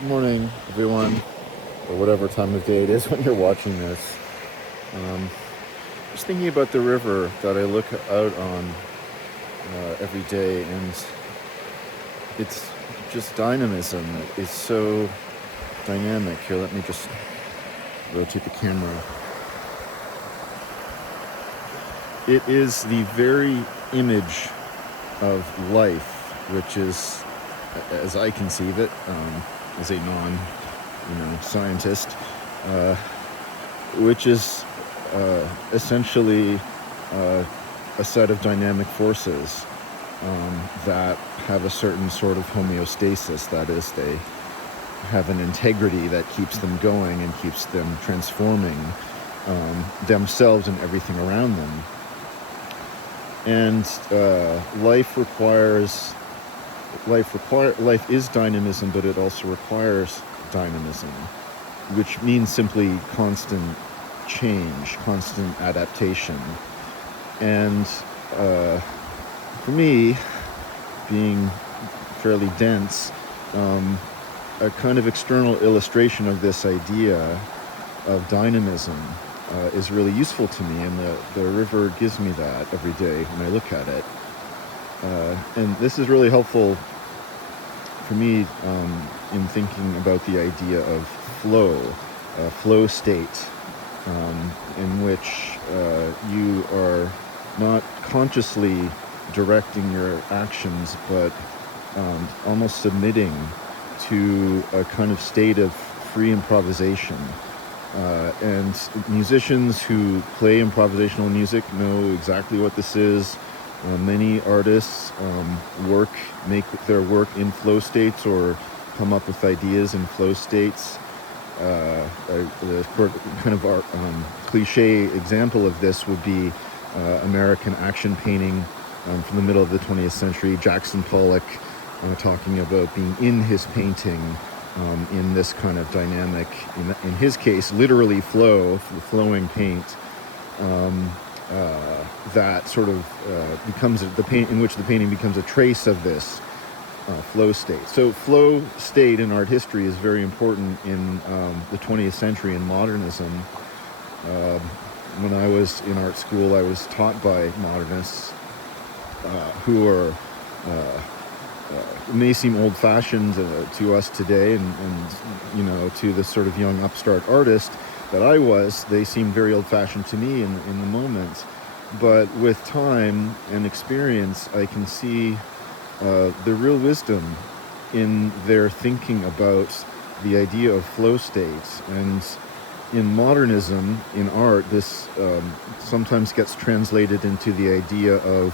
Good morning, everyone, or whatever time of day it is when you're watching this. Just thinking about the river that I look out on every day, and it's just dynamism. It's so dynamic. Here, let me just rotate the camera. It is the very image of life, which is, as I conceive it, as a non-scientist, which is essentially a set of dynamic forces that have a certain sort of homeostasis. That is, they have an integrity that keeps them going and keeps them transforming themselves and everything around them. And life is dynamism, but it also requires dynamism, which means simply constant change, constant adaptation. And for me, being fairly dense, a kind of external illustration of this idea of dynamism is really useful to me, and the river gives me that every day when I look at it. And this is really helpful for me in thinking about the idea of flow state, in which you are not consciously directing your actions, but almost submitting to a kind of state of free improvisation. And musicians who play improvisational music know exactly what this is. Many artists make their work in flow states or come up with ideas in flow states. The kind of cliche example of this would be American action painting from the middle of the 20th century. Jackson Pollock talking about being in his painting in this kind of dynamic, in his case, literally flowing paint, that sort of becomes the paint in which the painting becomes a trace of this flow state. So flow state in art history is very important in the 20th century in modernism. When I was in art school, I was taught by modernists who are it may seem old-fashioned to us today, and to the sort of young upstart artist that I was, they seemed very old-fashioned to me in the moment. But with time and experience, I can see the real wisdom in their thinking about the idea of flow states. And in modernism, in art, this sometimes gets translated into the idea of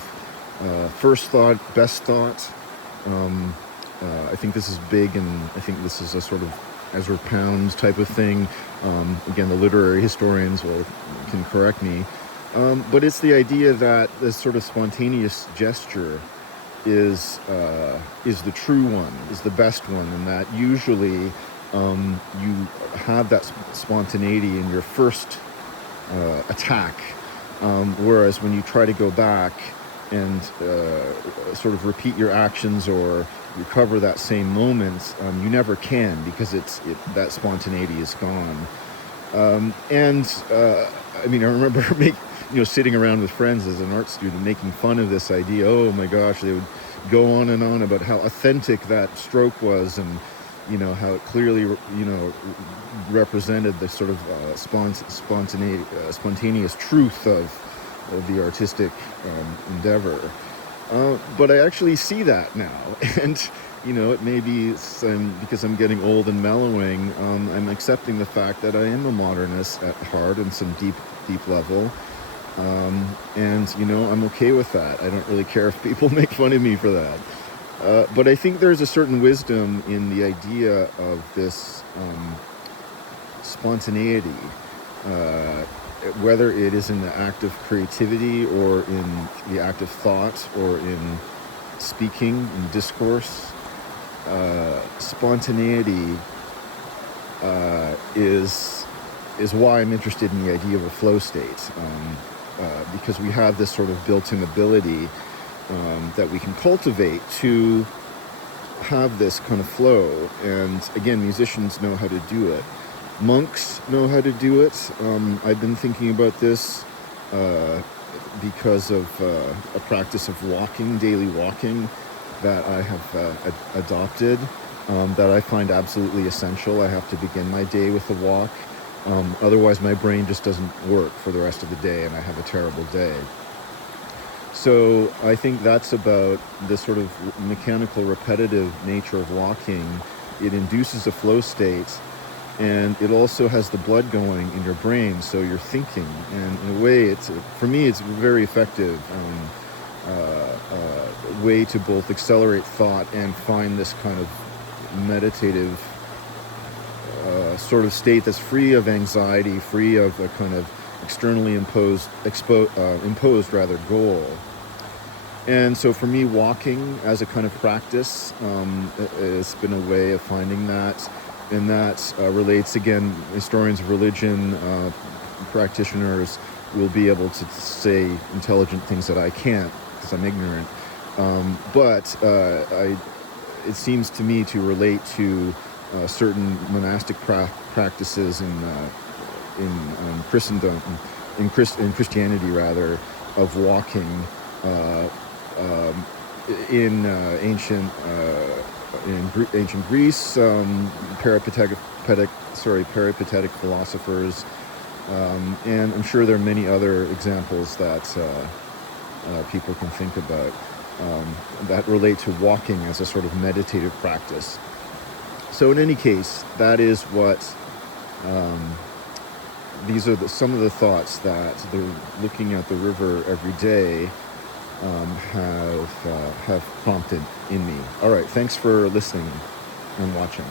first thought, best thought. I think this is big, and I think this is a sort of Ezra Pound type of thing. Again, the literary historians can correct me. But it's the idea that this sort of spontaneous gesture is the true one, is the best one, and that usually you have that spontaneity in your first attack, whereas when you try to go back and sort of repeat your actions or recover that same moment, you never can, because that spontaneity is gone. I remember sitting around with friends as an art student, making fun of this idea. Oh my gosh, they would go on and on about how authentic that stroke was, and how it clearly represented the sort of spontaneous truth of the artistic endeavor. But I actually see that now, and it may be because I'm getting old and mellowing. I'm accepting the fact that I am a modernist at heart in some deep level, and I'm okay with that. I don't really care if people make fun of me for that. But I think there's a certain wisdom in the idea of this spontaneity, whether it is in the act of creativity or in the act of thought or in speaking, in discourse. Spontaneity is why I'm interested in the idea of a flow state, because we have this sort of built-in ability that we can cultivate to have this kind of flow. And again, musicians know how to do it. Monks know how to do it. I've been thinking about this because of a practice of walking, daily walking, that I have adopted, that I find absolutely essential. I have to begin my day with a walk. Otherwise, my brain just doesn't work for the rest of the day, and I have a terrible day. So I think that's about the sort of mechanical, repetitive nature of walking. It induces a flow state, and it also has the blood going in your brain, so you're thinking. And in a way, for me, it's a very effective way to both accelerate thought and find this kind of meditative sort of state that's free of anxiety, free of a kind of externally imposed goal. And so for me, walking as a kind of practice has been a way of finding that. And that relates, again, historians of religion, practitioners will be able to say intelligent things that I can't because I'm ignorant. But it seems to me to relate to certain monastic practices in Christendom, in Christianity rather, of walking in ancient Greece, peripatetic philosophers, and I'm sure there are many other examples that people can think about that relate to walking as a sort of meditative practice. So in any case, that is what these are some of the thoughts that they're looking at the river every day have prompted in me. All right, thanks for listening and watching.